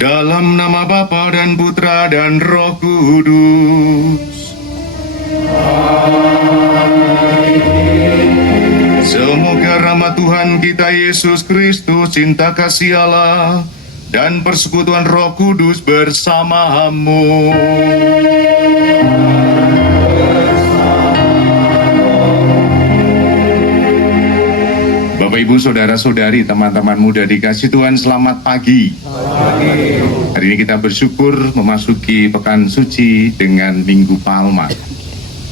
Dalam nama Bapa dan Putra dan Roh Kudus. Semoga rahmat Tuhan kita Yesus Kristus, cinta kasih Allah, dan persekutuan Roh Kudus bersamamu. Bapak, Ibu, Saudara-saudari, teman-teman muda dikasih Tuhan, selamat pagi. Hari ini kita bersyukur memasuki Pekan Suci dengan Minggu Palma.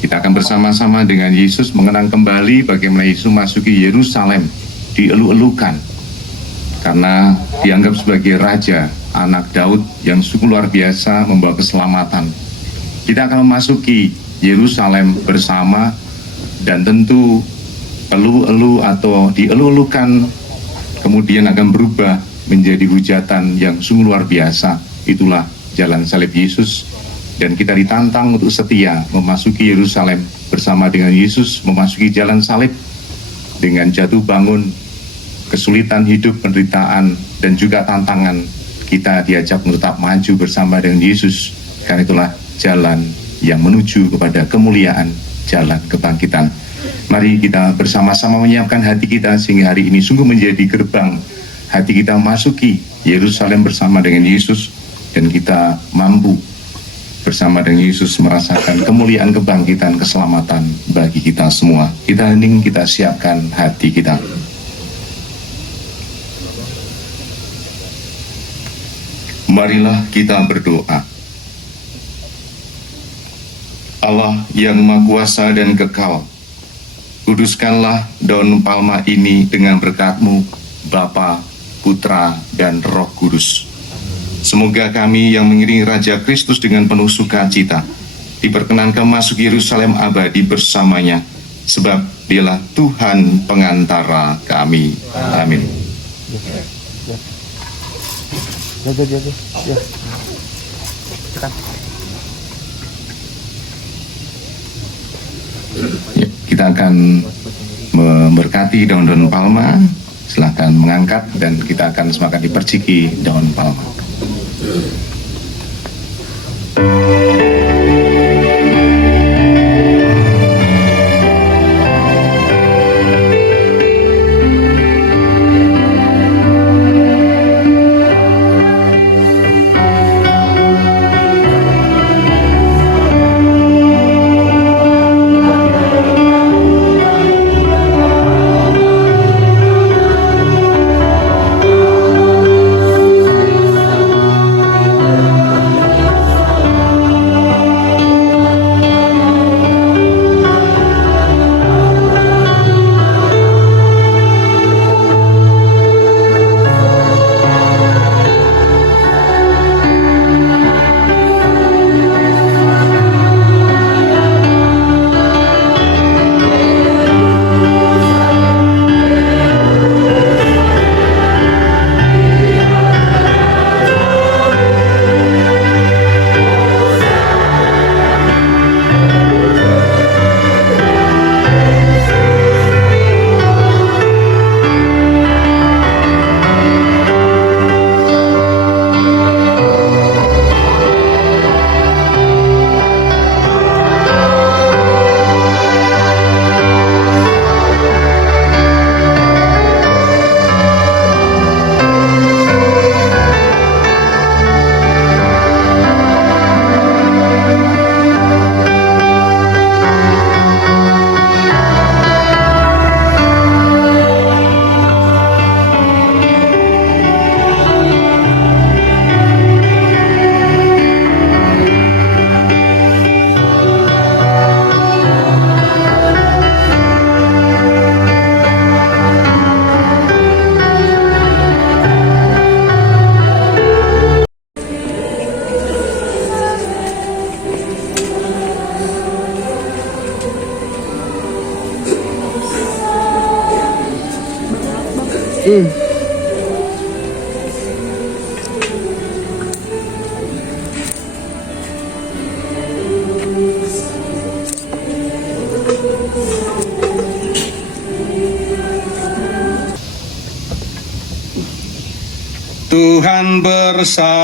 Kita akan bersama-sama dengan Yesus mengenang kembali bagaimana Yesus masuki Yerusalem, dielu-elukan. Karena dianggap sebagai Raja, anak Daud yang sungguh luar biasa membawa keselamatan. Kita akan memasuki Yerusalem bersama, dan tentu elu-elu atau dielu-elukan kemudian akan berubah menjadi hujatan yang sungguh luar biasa. Itulah jalan salib Yesus, dan kita ditantang untuk setia memasuki Yerusalem bersama dengan Yesus, memasuki jalan salib dengan jatuh bangun, kesulitan hidup, penderitaan, dan juga tantangan. Kita diajak untuk tetap maju bersama dengan Yesus, karena itulah jalan yang menuju kepada kemuliaan, jalan kebangkitan. Mari kita bersama-sama menyiapkan hati kita sehingga hari ini sungguh menjadi gerbang hati kita memasuki Yerusalem bersama dengan Yesus, dan kita mampu bersama dengan Yesus merasakan kemuliaan, kebangkitan, keselamatan bagi kita semua. Kita hening, kita siapkan hati kita. Marilah kita berdoa. Allah yang Maha Kuasa dan Kekal, kuduskanlah daun palma ini dengan berkat-Mu, Bapa, Putra, dan Roh Kudus. Semoga kami yang mengiringi Raja Kristus dengan penuh sukacita diperkenankan masuk Yerusalem abadi bersamanya, sebab Dialah Tuhan pengantara kami. Amin. Ya, kita akan memberkati daun-daun palma. Silahkan mengangkat, dan kita akan semakin diperciki daun palma. Tuhan bersamamu.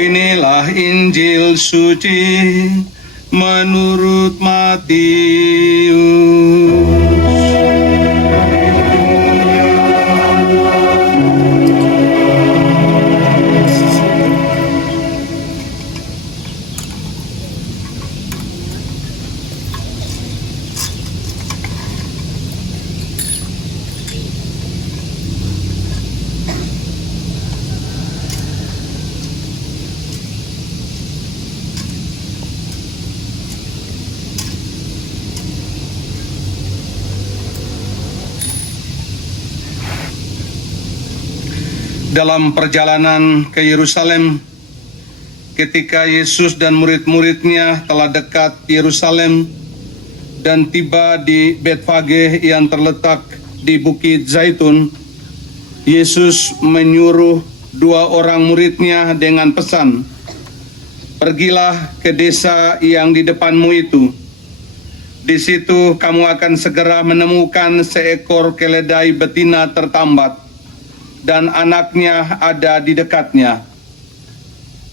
Inilah Injil suci menurut Matius. Dalam perjalanan ke Yerusalem, ketika Yesus dan murid-muridnya telah dekat Yerusalem dan tiba di Betfage yang terletak di Bukit Zaitun, Yesus menyuruh 2 orang muridnya dengan pesan, "Pergilah ke desa yang di depanmu itu. Di situ kamu akan segera menemukan seekor keledai betina tertambat dan anaknya ada di dekatnya.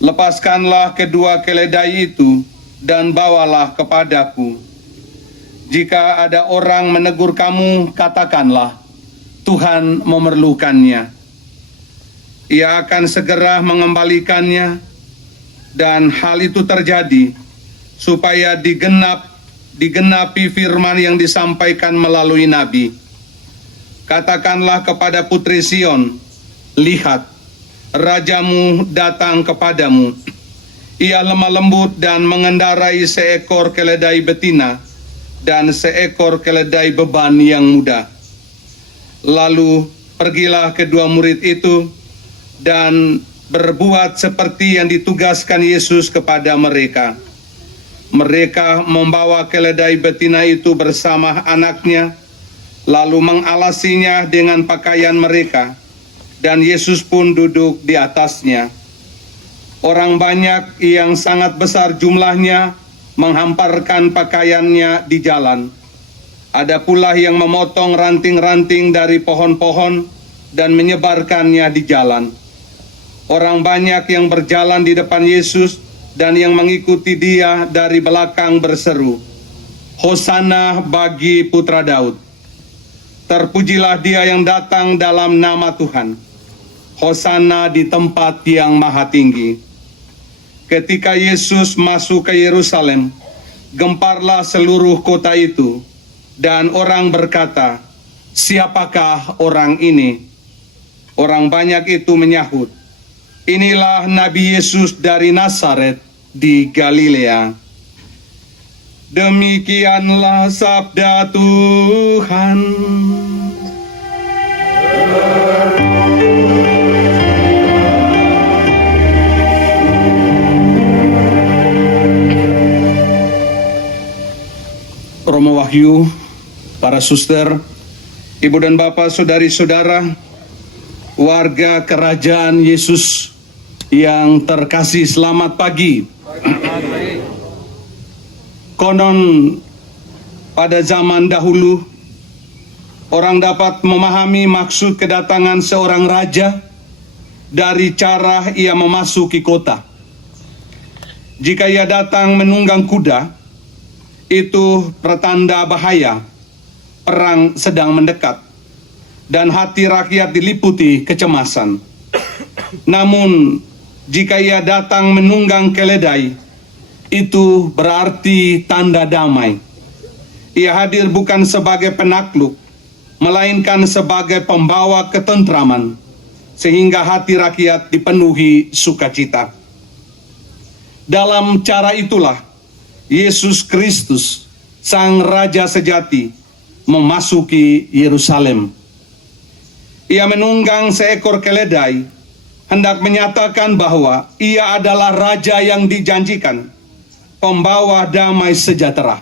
Lepaskanlah kedua keledai itu dan bawalah kepadaku. Jika ada orang menegur kamu, katakanlah, Tuhan memerlukannya. Ia akan segera mengembalikannya, dan hal itu terjadi supaya digenapi firman yang disampaikan melalui nabi. Katakanlah kepada putri Sion, lihat, rajamu datang kepadamu. Ia lemah lembut dan mengendarai seekor keledai betina dan seekor keledai beban yang muda." Lalu pergilah kedua murid itu dan berbuat seperti yang ditugaskan Yesus kepada mereka. Mereka membawa keledai betina itu bersama anaknya, lalu mengalasinya dengan pakaian mereka, dan Yesus pun duduk di atasnya. Orang banyak yang sangat besar jumlahnya menghamparkan pakaiannya di jalan. Ada pula yang memotong ranting-ranting dari pohon-pohon dan menyebarkannya di jalan. Orang banyak yang berjalan di depan Yesus dan yang mengikuti dia dari belakang berseru, "Hosana bagi Putra Daud. Terpujilah dia yang datang dalam nama Tuhan. Hosana di tempat yang maha tinggi." Ketika Yesus masuk ke Yerusalem, gemparlah seluruh kota itu, dan orang berkata, "Siapakah orang ini?" Orang banyak itu menyahut, "Inilah Nabi Yesus dari Nazaret di Galilea." Demikianlah sabda Tuhan. Romo Wahyu, para suster, ibu dan bapak, saudari-saudara, warga kerajaan Yesus yang terkasih, selamat pagi. Konon pada zaman dahulu, orang dapat memahami maksud kedatangan seorang raja dari cara ia memasuki kota. Jika ia datang menunggang kuda, itu pertanda bahaya, perang sedang mendekat, dan hati rakyat diliputi kecemasan. Namun, jika ia datang menunggang keledai, itu berarti tanda damai. Ia hadir bukan sebagai penakluk, melainkan sebagai pembawa ketentraman, sehingga hati rakyat dipenuhi sukacita. Dalam cara itulah, Yesus Kristus, Sang Raja sejati, memasuki Yerusalem. Ia menunggang seekor keledai, hendak menyatakan bahwa ia adalah Raja yang dijanjikan, pembawa damai sejahtera.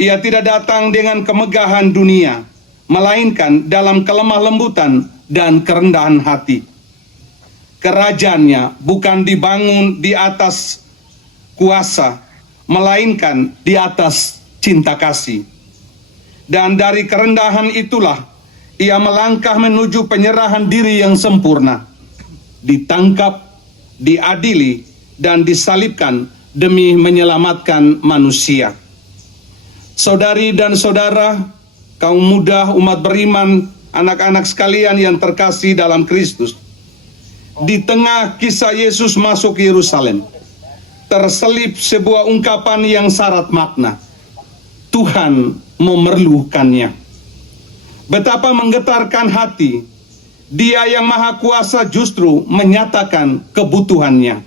Ia tidak datang dengan kemegahan dunia, melainkan dalam kelemah lembutan dan kerendahan hati. Kerajaannya bukan dibangun di atas kuasa, melainkan di atas cinta kasih. Dan dari kerendahan itulah ia melangkah menuju penyerahan diri yang sempurna, ditangkap, diadili, dan disalibkan demi menyelamatkan manusia. Saudari dan saudara, kaum muda, umat beriman, anak-anak sekalian yang terkasih dalam Kristus, di tengah kisah Yesus masuk Yerusalem, terselip sebuah ungkapan yang syarat makna. Tuhan memerlukannya. Betapa menggetarkan hati, Dia yang Maha Kuasa justru menyatakan kebutuhannya.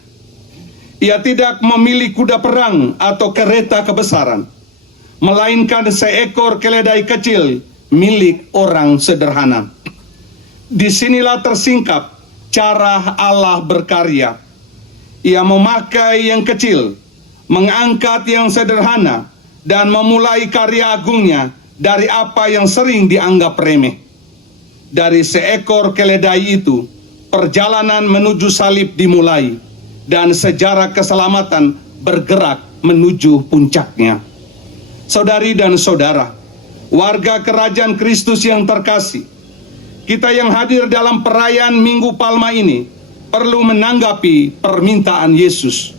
Ia tidak memilih kuda perang atau kereta kebesaran, melainkan seekor keledai kecil milik orang sederhana. Disinilah tersingkap cara Allah berkarya. Ia memakai yang kecil, mengangkat yang sederhana, dan memulai karya agungnya dari apa yang sering dianggap remeh. Dari seekor keledai itu, perjalanan menuju salib dimulai, dan sejarah keselamatan bergerak menuju puncaknya. Saudari dan saudara, warga kerajaan Kristus yang terkasih, kita yang hadir dalam perayaan Minggu Palma ini perlu menanggapi permintaan Yesus.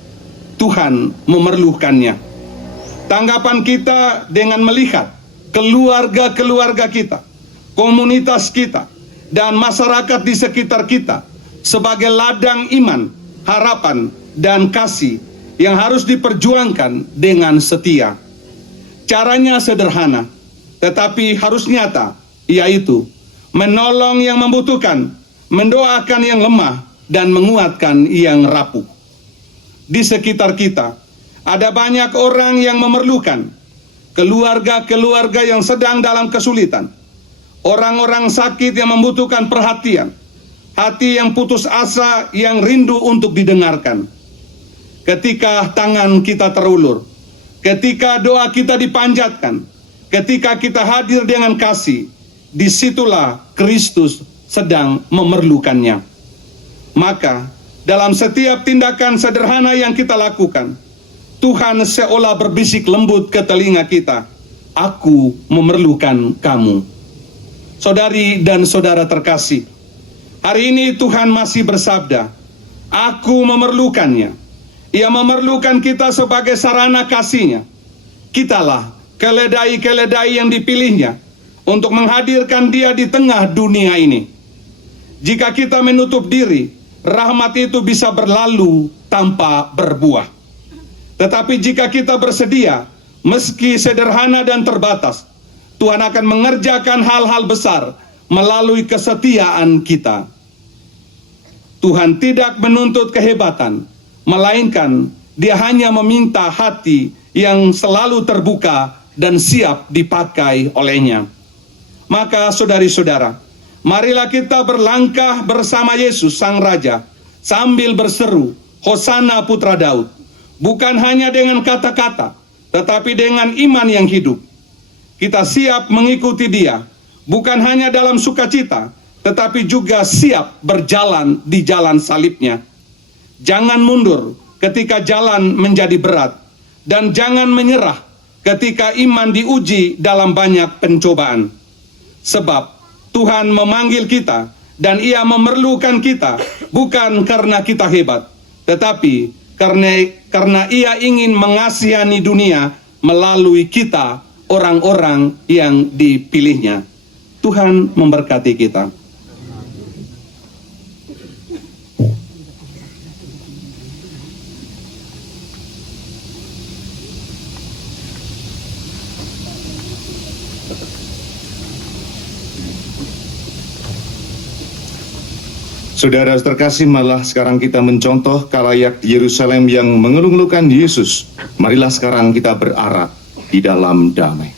Tuhan memerlukannya. Tanggapan kita dengan melihat keluarga-keluarga kita, komunitas kita, dan masyarakat di sekitar kita sebagai ladang iman, harapan, dan kasih yang harus diperjuangkan dengan setia. Caranya sederhana, tetapi harus nyata, yaitu menolong yang membutuhkan, mendoakan yang lemah, dan menguatkan yang rapuh. Di sekitar kita, ada banyak orang yang memerlukan, keluarga-keluarga yang sedang dalam kesulitan, orang-orang sakit yang membutuhkan perhatian, hati yang putus asa yang rindu untuk didengarkan. Ketika tangan kita terulur, ketika doa kita dipanjatkan, ketika kita hadir dengan kasih, disitulah Kristus sedang memerlukannya. Maka, dalam setiap tindakan sederhana yang kita lakukan, Tuhan seolah berbisik lembut ke telinga kita, "Aku memerlukan kamu." Saudari dan saudara terkasih, hari ini Tuhan masih bersabda, "Aku memerlukannya." Ia memerlukan kita sebagai sarana kasih-Nya. Kitalah keledai-keledai yang dipilihnya untuk menghadirkan Dia di tengah dunia ini. Jika kita menutup diri, rahmat itu bisa berlalu tanpa berbuah. Tetapi jika kita bersedia, meski sederhana dan terbatas, Tuhan akan mengerjakan hal-hal besar melalui kesetiaan kita. Tuhan tidak menuntut kehebatan, melainkan Dia hanya meminta hati yang selalu terbuka dan siap dipakai oleh-Nya. Maka saudari-saudara, marilah kita berlangkah bersama Yesus Sang Raja sambil berseru, "Hosana Putra Daud." Bukan hanya dengan kata-kata, tetapi dengan iman yang hidup. Kita siap mengikuti Dia, bukan hanya dalam sukacita, tetapi juga siap berjalan di jalan salib-Nya. Jangan mundur ketika jalan menjadi berat, dan jangan menyerah ketika iman diuji dalam banyak pencobaan. Sebab Tuhan memanggil kita dan Ia memerlukan kita bukan karena kita hebat, tetapi karena Ia ingin mengasihani dunia melalui kita, orang-orang yang dipilih-Nya. Tuhan memberkati kita. Saudara terkasih, malah sekarang kita mencontoh khalayak di Yerusalem yang mengeluh-elukan Yesus. Marilah sekarang kita berarak di dalam damai.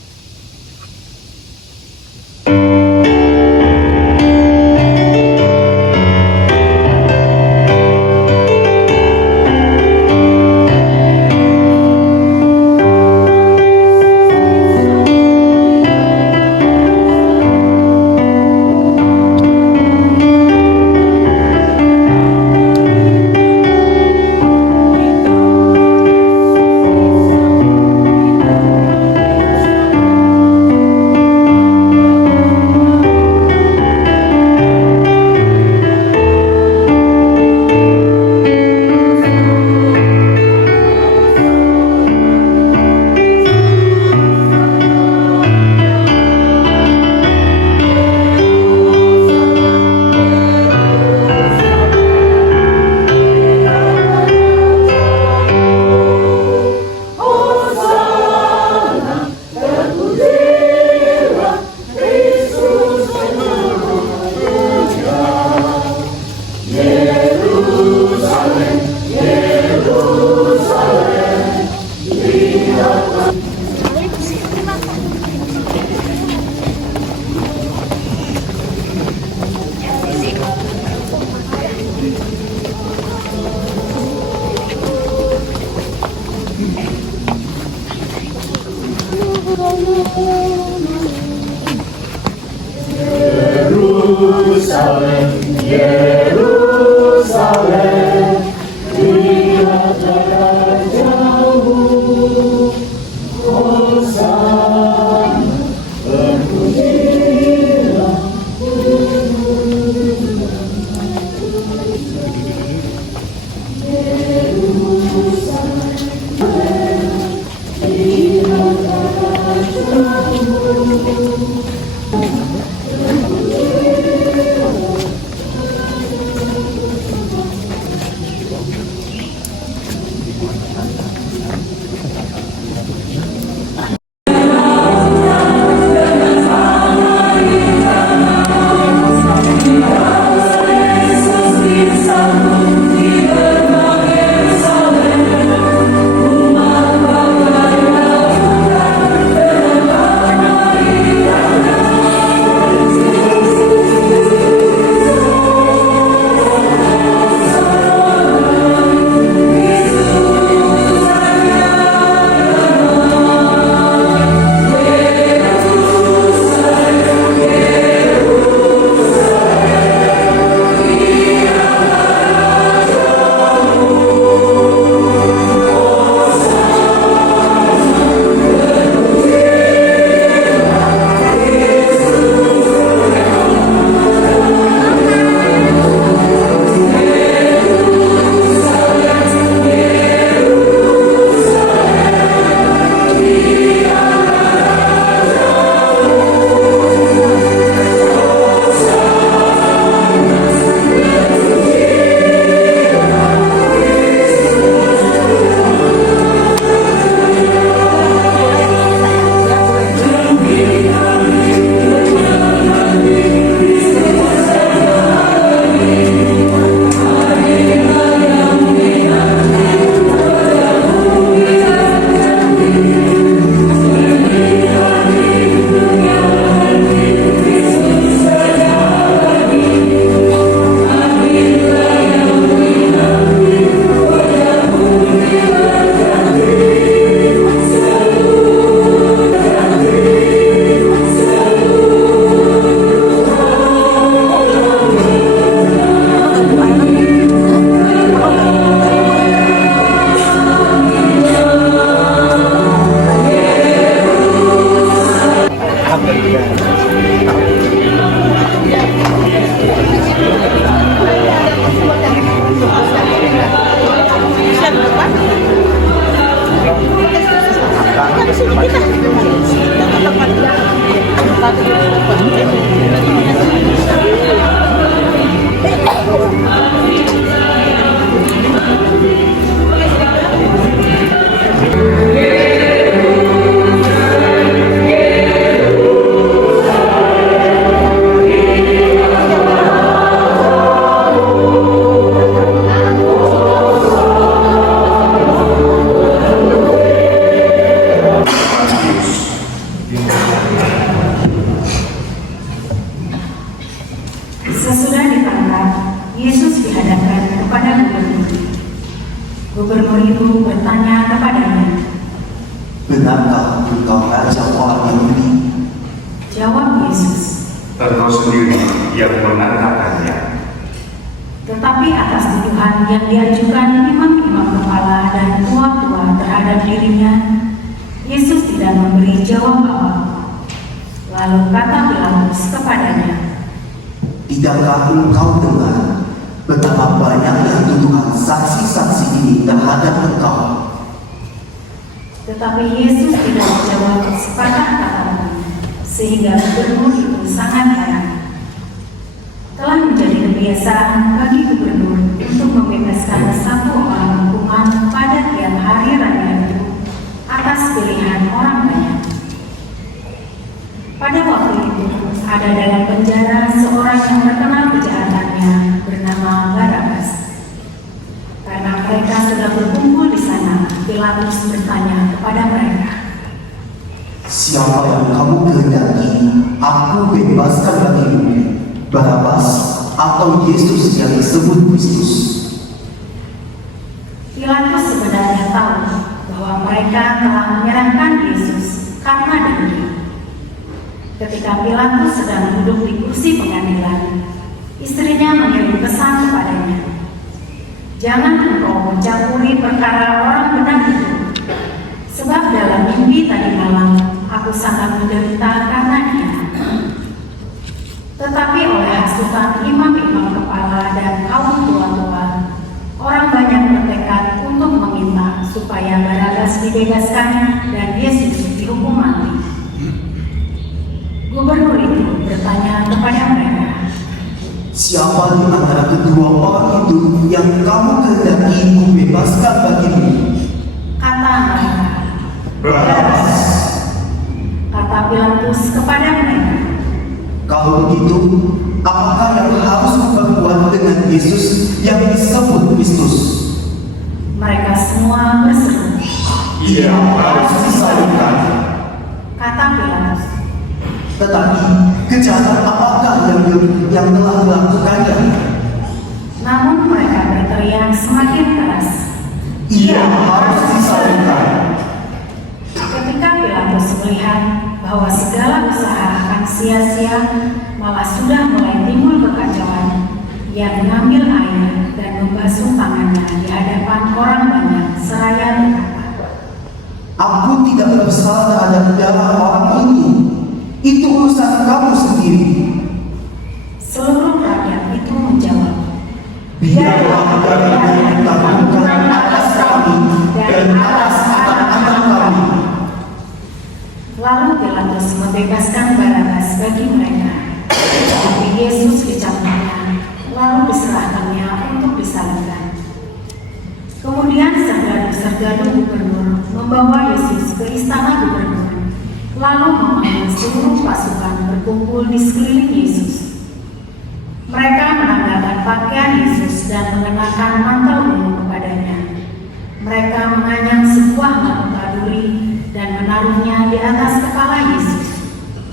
Sesudah ditangkap, Yesus dihadapkan kepada gubernur. Gubernur itu bertanya kepadanya. Benarkah engkau raja orang Yahudi? Jawab Yesus. Engkau sendiri yang mengatakannya. Tetapi atas tuduhan yang diajukan imam-imam kepala dan tua-tua terhadap dirinya, Yesus tidak memberi jawab apa-apa. Lalu kata Pilatus kepadanya, Tidakkah engkau dengar betapa banyaknya tuduhan saksi-saksi ini terhadap engkau? tetapi Yesus tidak menjawab sepatah kata pun, sehingga gubernur itu sangat heran. Telah menjadi kebiasaan bagi gubernur untuk membebaskan satu orang hukuman pada tiap hari raya itu atas pilihan orang banyak. Pada waktu itu, ada dalam penjara seorang yang terkenal kejahatannya bernama Barabas. Karena mereka sedang berkumpul di sana, Pilatus bertanya kepada mereka, Siapa yang kamu kehendaki aku bebaskan bagimu? Barabas atau Yesus yang disebut Kristus? Pilatus sebenarnya tahu bahwa mereka telah menyerahkan Yesus karena dengki. Ketika Pilatus sedang duduk di kursi pengadilan, istrinya mengirim pesan kepadanya, "Jangan engkau mencampuri perkara orang benar itu, sebab dalam mimpi tadi malam aku sangat menderita karena dia." Tetapi oleh hasutan imam-imam kepala dan kaum tua-tua, orang banyak bertekad untuk meminta supaya Barabas dibebaskan dan Yesus dihukum mati. Gubernur itu bertanya kepada mereka, Siapa di antara kedua orang itu yang kamu kehendaki ku bebaskan bagimu? kata mereka. Barabas. Kata Pilatus kepada mereka, Kalau begitu, apakah yang harus kuperbuat dengan Yesus yang disebut Kristus? mereka semua berseru. Ia harus disalibkan. Kata Pilatus, Tetapi kejahatan apakah yang telah dilakukannya? namun mereka berteriak semakin keras, Ia harus disalibkan. Ketika Pilatus melihat bahwa segala usaha akan sia-sia, malah sudah mulai timbul kekacauan, ia mengambil air dan membasuh tangannya di hadapan orang banyak seraya berkata, Aku tidak bersalah terhadap darah orang ini. Itu urusan kamu sendiri. Seluruh rakyat itu menjawab, Biarlah darah yang ditanggungan atas kami dan atas anak-anak kami. Lalu Pilatus membebaskan Barabas bagi mereka, tetapi Yesus dicambuknya, lalu diserahkannya untuk disalibkan. Kemudian serdadu-serdadu gubernur membawa Yesus ke istana gubernur, lalu memanggil seluruh pasukan berkumpul di sekeliling Yesus. Mereka menanggalkan pakaian Yesus dan mengenakan mantel ungu kepadanya. Mereka menganyam sebuah mahkota duri dan menaruhnya di atas kepala Yesus,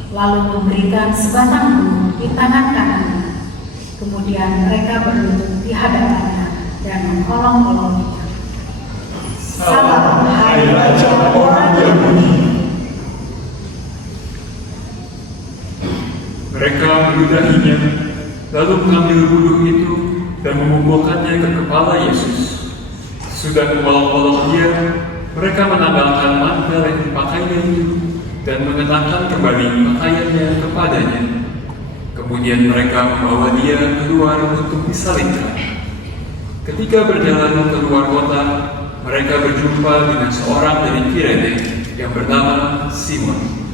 lalu memberikan sebatang bunga di tangan kanannya. Kemudian mereka berlutut di hadapannya dan mengolong-olongnya. Salam, hai Raja orang Yahudi. Mereka meludahinya, lalu mengambil wudhu itu dan memukulkannya ke kepala Yesus. Sudah mengolong-olong dia, mereka menanggalkan mantel yang dipakainya itu dan mengenakan kembali pakaiannya kepadanya. Kemudian mereka membawa dia keluar untuk disalibkan. Ketika berjalan keluar kota, mereka berjumpa dengan seorang dari Kirene yang bernama Simon.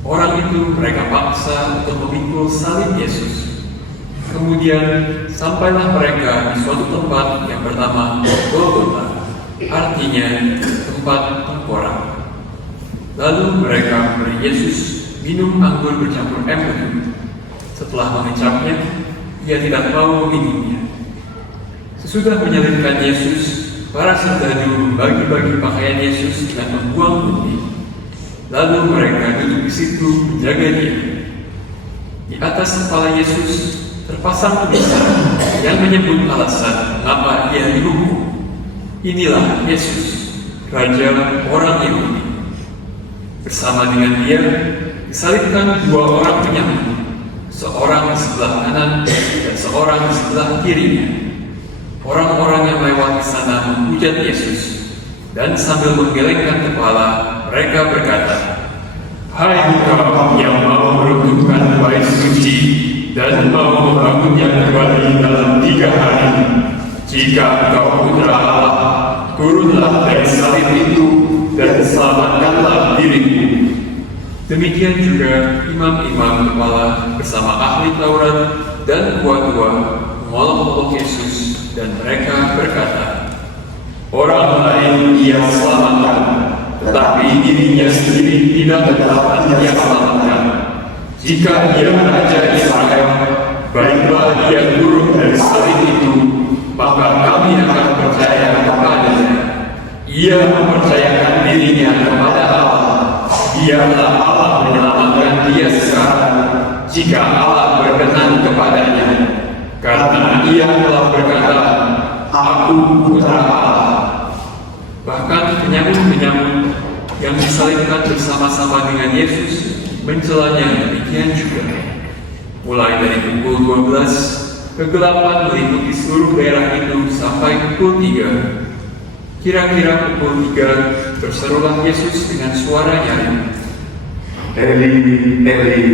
Orang itu mereka paksa untuk memikul salib Yesus. Kemudian sampailah mereka di suatu tempat yang bernama Golgota, artinya tempat tengkorak. Lalu mereka memberi Yesus minum anggur bercampur ember. Setelah mengecapnya, ia tidak mau meminumnya. Sesudah menyalibkan Yesus, para serdadu membagi-bagi pakaian Yesus dengan membuang putih. Lalu mereka duduk di situ menjaga dia. Di atas kepala Yesus terpasang tulisan yang menyebut alasan mengapa ia dihukum. Inilah Yesus, Raja orang Yahudi. Bersama dengan dia disalibkan dua orang penyambut, seorang di sebelah kanan dan seorang di sebelah kirinya. Orang-orang yang lewat di sana menghujat Yesus, dan sambil menggelengkan kepala, mereka berkata, "Hai engkau yang mau meruntuhkan bait suci dan mau membangunnya kembali dalam 3 hari, jika engkau putra Allah, turunlah dari salib itu dan selamatkanlah dirimu." Demikian juga imam-imam kepala bersama ahli Taurat dan tua-tua mengolok-olok Yesus, dan mereka berkata, "Orang lain ia selamatkan, tetapi dirinya sendiri tidak dapat ia selamatkan. Jika ia Raja Israel, baiklah dia turun dari salib itu, maka kami akan percaya kepadanya. Ia mempercayakan dirinya kepada Allah. Biarlah Allah menyelamatkan dia sekarang, jika Allah berkenan kepadanya. Karena ia telah berkata, 'Aku putra Allah.'" Bahkan penyambut-penyambut yang disalibkan bersama-sama dengan Yesus mencelanya demikian juga. Mulai dari pukul 12, kegelapan meliputi seluruh daerah itu sampai pukul 3. Kira-kira pukul 3 berserulah Yesus dengan suara nyaring, Eli, Eli,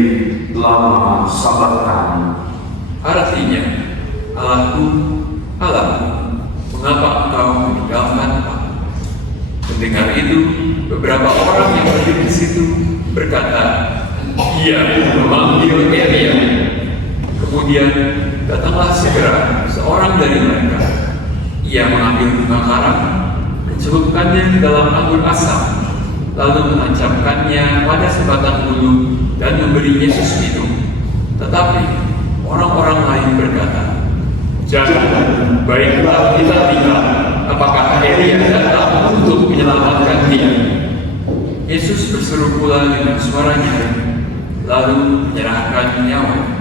lama sabachthani. artinya, "Allahku, Allahku, mengapa engkau meninggalkan aku?" Mendengar itu, beberapa orang yang berdiri di situ berkata, "Ia memanggil Elia." Kemudian datanglah segera seorang dari mereka. Ia mengambil bunga karam, mencelupkannya di dalam anggur asam, lalu menancapkannya pada sebatang bulu dan memberi Yesus minum. Tetapi orang-orang lain berkata, "Jangan, baiklah kita lihat apakah Elia datang untuk menyelamatkan dia." Yesus berseru pula dengan suara nyaring, lalu menyerahkan nyawa.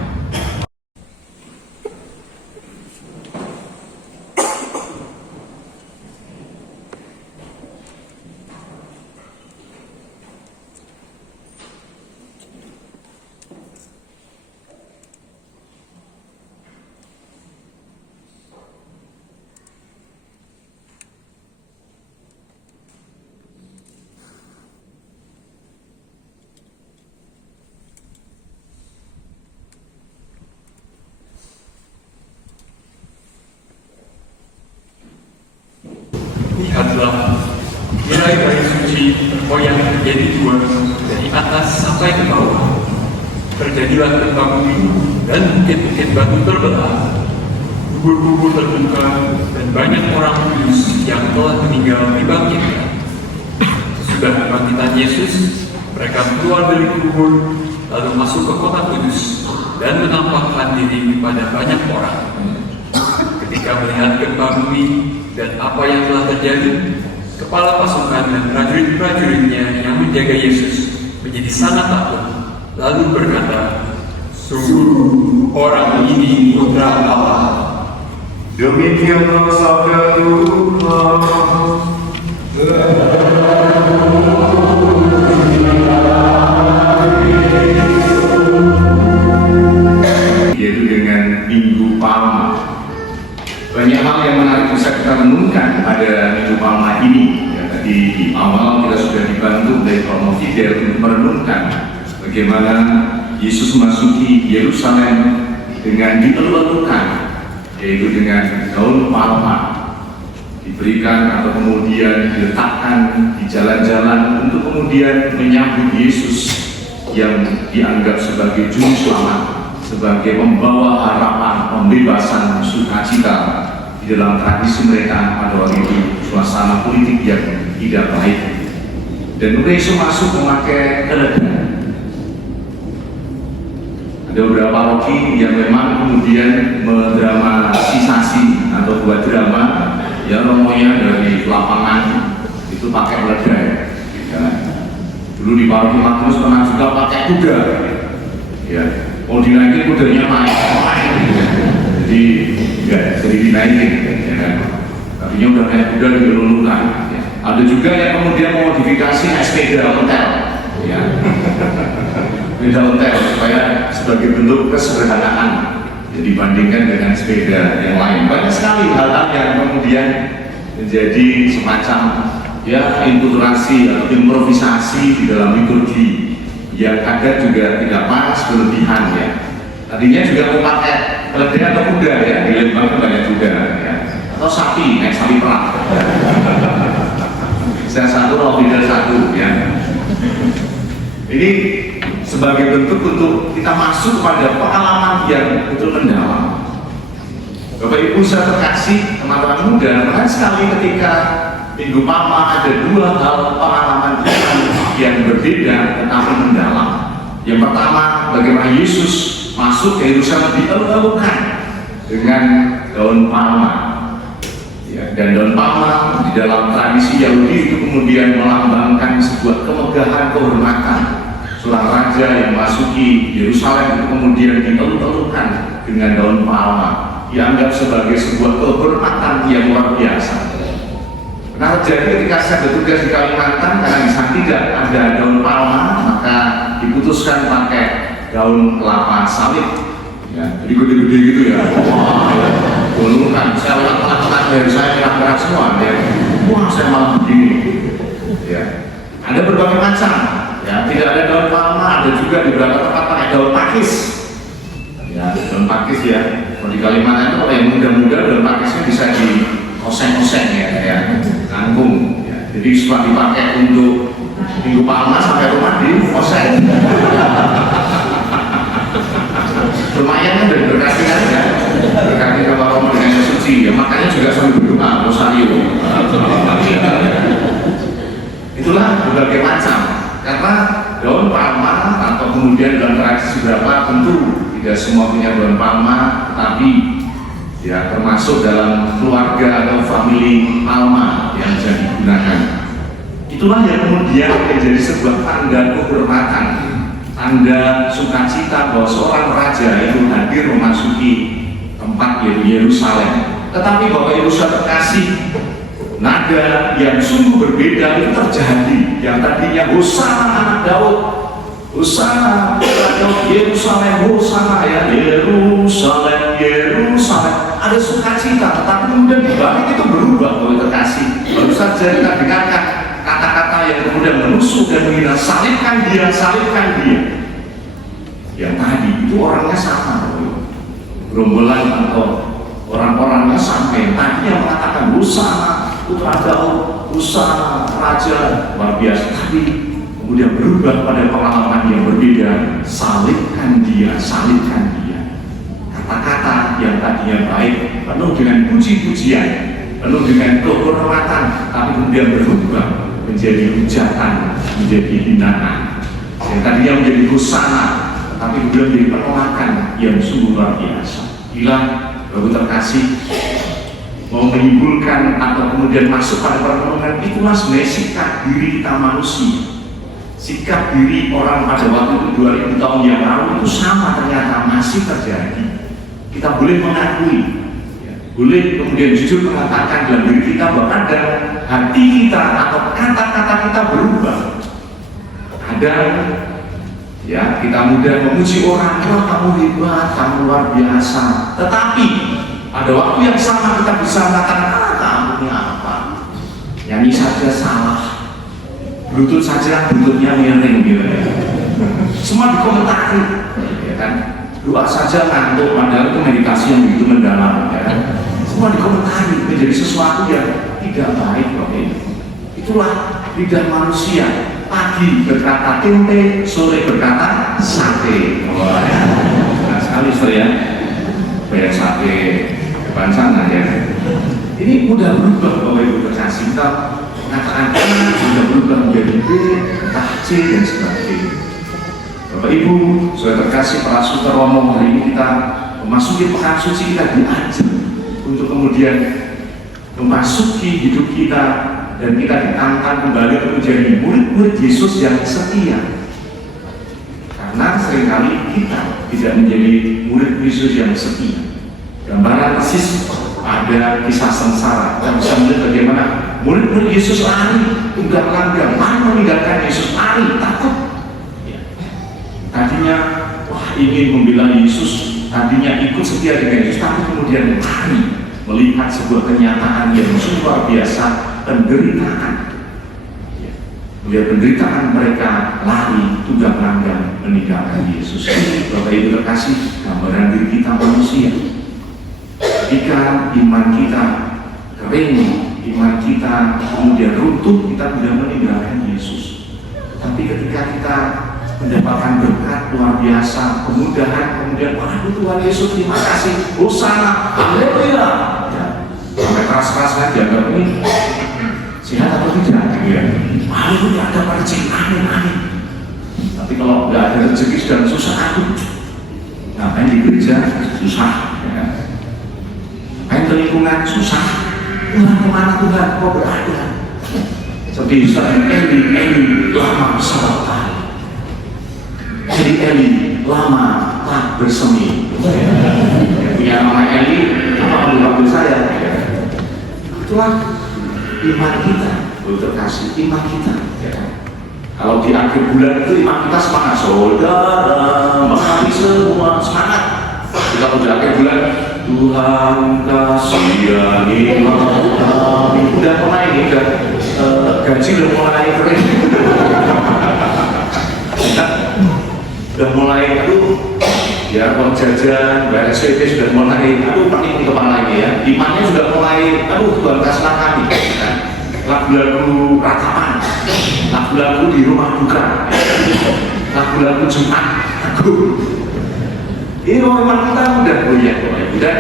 Lihatlah, tirai kayu suci terkoyak menjadi 2 dari atas sampai ke bawah. Terjadilah gempa bumi dan bukit-bukit batu terbelah. Kubur-kubur terbuka dan banyak orang kudus yang telah meninggal dibangkitkan. Sesudah kebangkitan Yesus, mereka keluar dari kubur, lalu masuk ke kota kudus dan menampakkan diri kepada banyak orang. Ketika melihat gempa bumi dan apa yang telah terjadi, kepala pasukan dan prajurit-prajuritnya yang menjaga Yesus menjadi sangat takut, lalu berkata, "Sungguh orang ini putra Allah." Demikianlah sabda Tuhan. Yaitu dengan Minggu Palma. Banyak hal yang menarik bisa kita renungkan pada Minggu Palma ini. Ya, tadi di awal kita sudah dibantu dari Romo Fidel untuk merenungkan bagaimana Yesus memasuki Yerusalem dengan diperlakukan, yaitu dengan daun palma diberikan atau kemudian diletakkan di jalan-jalan untuk kemudian menyambut Yesus yang dianggap sebagai juru selamat. sebagai pembawa harapan, pembebasan, sukacita di dalam tradisi mereka pada waktu itu, suasana politik yang tidak baik. Dan mereka Yesus masuk memakai keledai. Ada beberapa paroki yang memang kemudian mendramatisasi atau buat drama ya romonya dari lapangan itu pakai keledai. Ya. Dulu di paroki Magnus pernah juga pakai kuda. Ya, mau dinaikin kudanya main. Jadi enggak jadi dinaikin. Ya. Artinya udah kayak kuda dilulukan. Ya. Ada juga yang kemudian memodifikasi sepeda ontel. Ya. Sepeda ontel supaya sebagai bentuk kesederhanaan ya, dibandingkan dengan sepeda yang lain. Banyak sekali hal-hal yang kemudian menjadi semacam ya inkulturasi atau improvisasi di dalam liturgi yang kadang juga tidak pas, berlebihan ya. Tadinya juga mau pakai keledai atau kuda ya, di Lembang banyak juga ya. Atau sapi, naik sapi perah. Saya satu, Robidah satu ya. Ini sebagai bentuk untuk kita masuk pada pengalaman yang betul mendalam. Bapak Ibu saya terkasih, teman-teman muda, menarik sekali ketika Minggu Palma ada dua hal pengalaman yang berbeda tetapi mendalam. Yang pertama, bagaimana Yesus masuk ke Yerusalem dieluk-elukan dengan daun palma. Ya, dan daun palma di dalam tradisi Yahudi itu kemudian melambangkan sebuah kemegahan kehormatan. Seorang raja yang masuki Yerusalem itu kemudian dieluk-elukan dengan daun palma, dianggap sebagai sebuah kehormatan yang luar biasa. Nah, jadi ketika saya bertugas di Kalimantan, karena di sana tidak ada daun palma, maka diputuskan pakai daun kelapa sawit. Ya, jadi gede-gede gitu ya. Wah, ulungan. Saya lakukan dari saya kerak-kerak semua. Ya. Wah, saya malah begini. Ya, ada berbagai macam. Ya, tidak ada daun palma, ada juga di beberapa tempat pakai daun pakis. Ya, daun pakis ya. Kalau di Kalimantan itu kalau yang muda-muda daun pakisnya bisa di oseng-oseng ya, kangkung. Ya. Jadi setelah dipakai untuk Minggu Palma sampai rumah di oseng. Lumayan kan dari berkati kan ya, berkati kalau Romo dengan suci. Ya, makanya juga sambil berdoa rosario. Itulah berbagai macam. Karena daun palma atau kemudian dalam tradisi berapa tentu tidak semua punya daun palma, tetapi ya termasuk dalam keluarga atau famili palma yang bisa digunakan. Itulah yang kemudian menjadi sebuah tanda kehormatan, tanda sukacita bahwa seorang raja itu hadir memasuki tempat Yerusalem. Tetapi Bapak Ibu saudara terkasih, nada yang sungguh berbeda itu terjadi. Yang tadinya Hosana anak Daud, Hosana putra Daud, Yerusalem, Hosana ya Yerusalem, Yerusalem. Ada sukacita, tetapi kemudian dibalik itu berubah. Bapak terkasih, baru saja kita dengarkan kata-kata yang kemudian menusuk dan menghina, salibkan dia, salibkan dia. Yang tadi itu orangnya sama, gerombolan atau orang-orangnya sampai tadi yang mengatakan Hosana putra Daud, Hosana raja, luar biasa. Tapi kemudian berubah pada pengalaman yang berbeda, salibkan dia, salibkan dia. Kata-kata yang tadinya baik, penuh dengan puji-pujian, penuh dengan kehormatan, tapi kemudian berubah menjadi hujatan, menjadi hinaan. Yang tadinya menjadi Hosana, tapi kemudian menjadi penolakan yang sungguh luar biasa. Bila Bapak terkasih mau menimbulkan atau kemudian masuk pada pertemuan, itulah sebenarnya sikap diri kita manusia. Sikap diri orang pada waktu itu 2000 tahun yang lalu itu sama, ternyata masih terjadi. Kita boleh mengakui, ya, boleh kemudian jujur mengatakan dalam diri kita bahwa ada hati kita atau kata-kata kita berubah. Ada ya, kita mudah memuji orang, wah kamu hebat, kamu luar biasa. Tetapi pada waktu yang sama kita bisa mengatakan, kamu ini apa? Nyanyi saja salah, lutut saja lututnya miring gitu ya. Semua dikomentari, ya kan? Doa saja ngantuk, padahal itu meditasi yang begitu mendalam, ya kan? Semua dikomentari menjadi sesuatu yang tidak baik, oke? Itulah lidah manusia. Pagi berkata tempe, sore berkata sate. Wah, ya. Nah, sekali mister ya, bayar sate depan sana ya. Ini mudah berubah Bapak Ibu terkasih. Kita mengatakan A sudah berubah menjadi B, entah C dan sebagainya. Bapak Ibu sudah terkasih, para saudara Romo, hari ini kita memasuki pekan suci, kita diajar untuk kemudian memasuki hidup kita dan kita ditantang kembali untuk menjadi murid-murid Yesus yang setia. Karena seringkali kita tidak menjadi murid Yesus yang setia. Gambaran persis ada kisah sengsara. Kita bisa melihat bagaimana murid-murid Yesus lari, tunggang langgang, meninggalkan Yesus, lari, takut. Tadinya wah ingin membela Yesus, tadinya ikut setia dengan Yesus, tapi kemudian lari melihat sebuah kenyataan yang sungguh luar biasa, penderitaan. Melihat penderitaan mereka, lari tunggang langgang meninggalkan Yesus. Bapak Ibu terkasih, gambaran diri kita manusia. Ketika iman kita kering, iman kita kemudian runtuh, kita tidak meninggalkan Yesus. Tapi ketika kita mendapatkan berkat luar biasa, kemudahan, kemudian waduh Tuhan Yesus terima kasih, hosana, haleluya, ya, sampai keras-keras dianggap ini sehat atau tidak, gitu ya. Haleluya, ada rezeki, amin, amin. Tapi kalau nggak ada rezeki sedang susah, aduh, ngapain di gereja susah, ya. Ngapain ke lingkungan susah, Tuhan kemana Tuhan, kok berada? Seperti Israel, Eli, lama sabar. Jadi Eli lama tak bersemi. Yang punya nama Eli, apa kamu panggil saya? Itulah iman kita, terkasih iman kita. Kalau di akhir bulan itu iman kita semangat, saudara, menghadapi semua semangat. Kalau di akhir bulan, Tuhan kasihani kami. Udah mulai nih, gaji udah mulai kering. Sudah mulai, aduh, ya uang jajan, bayar SPP sudah mulai, aduh pening di kepala ini ya. Imannya sudah mulai, aduh Tuhan kasihlah kami. Lagu-lagu ratapan, lagu-lagu di rumah duka, lagu-lagu Jumat, ini iman kita udah goyah, dan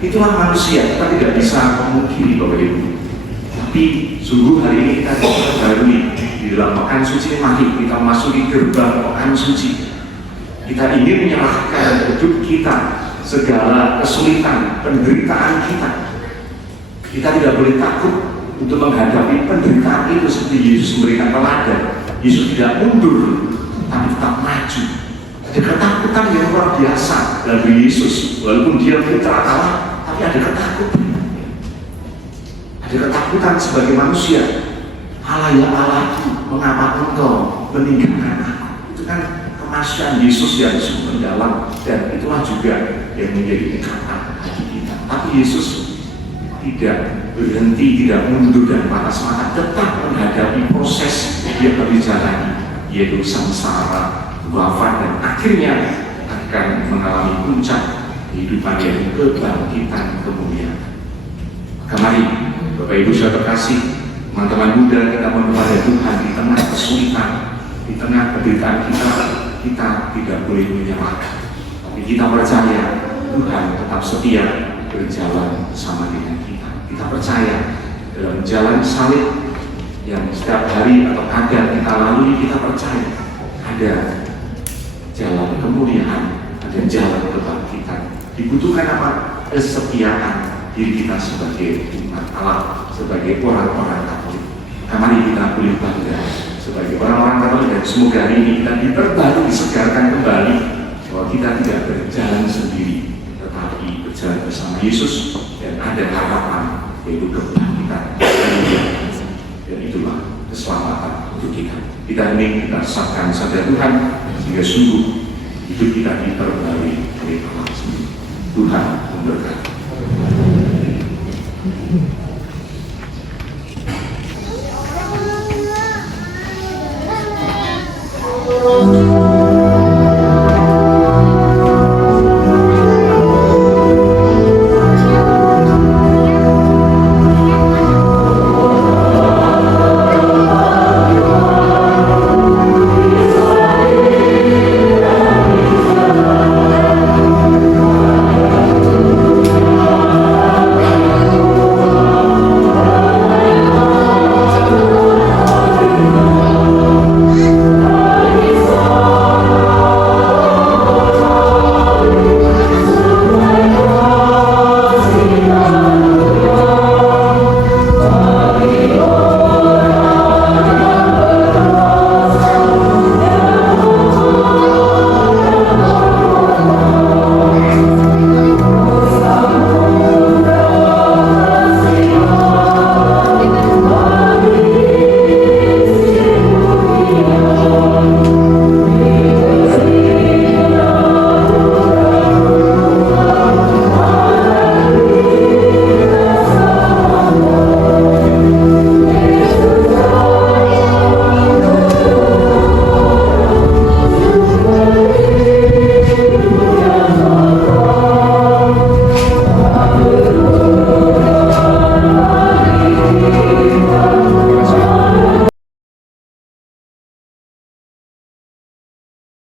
itulah manusia, kita tidak bisa memungkiri Bapak Ibu. Tapi sungguh hari ini kita diperbarui di dalam pekan suci, mari kita masuki gerbang pekan suci. Kita ingin menyerahkan hidup kita, segala kesulitan, penderitaan kita. Kita tidak boleh takut untuk menghadapi penderitaan itu seperti Yesus memberikan teladan. Yesus tidak mundur, tapi tetap maju. Ada ketakutan yang luar biasa dari Yesus. Walaupun dia putra Allah, tapi ada ketakutan. Ada ketakutan sebagai manusia. Allah ya Allahku, mengapa engkau meninggalkan aku? Itu kan kemasihan Yesus yang sungguh mendalam, dan itulah juga yang menjadi ikatan hati kita. Tapi Yesus tidak berhenti, tidak mundur dan patah semangat, tetap menghadapi proses yang harus dijalani, yaitu sengsara, wafat, dan akhirnya akan mengalami puncak kehidupan yang kebangkitan kemudian. Maka mari Bapak Ibu sudah terkasih, teman-teman muda, kita menyembah Tuhan di tengah kesulitan, di tengah penderitaan kita tidak boleh menyerah, tapi kita percaya Tuhan tetap setia berjalan bersama dengan kita. Kita percaya dalam jalan salib yang setiap hari atau ada kita lalui, kita percaya ada jalan kemuliaan, ada jalan kebangkitan. Dibutuhkan apa? Kesetiaan diri kita sebagai umat Allah, sebagai orang-orang Katolik. Nah, mari kita boleh bangga sebagai orang-orang Katolik, dan semoga hari ini kita diperbarui, disegarkan kembali bahwa kita tidak berjalan sendiri, tetapi berjalan bersama Yesus, dan ada harapan, yaitu kebangkitan. Dan itulah keselamatan untuk kita. Kita ini kita sahkan sadar Tuhan, sehingga sungguh hidup kita diperbarui oleh Allah sendiri. Tuhan memberkati.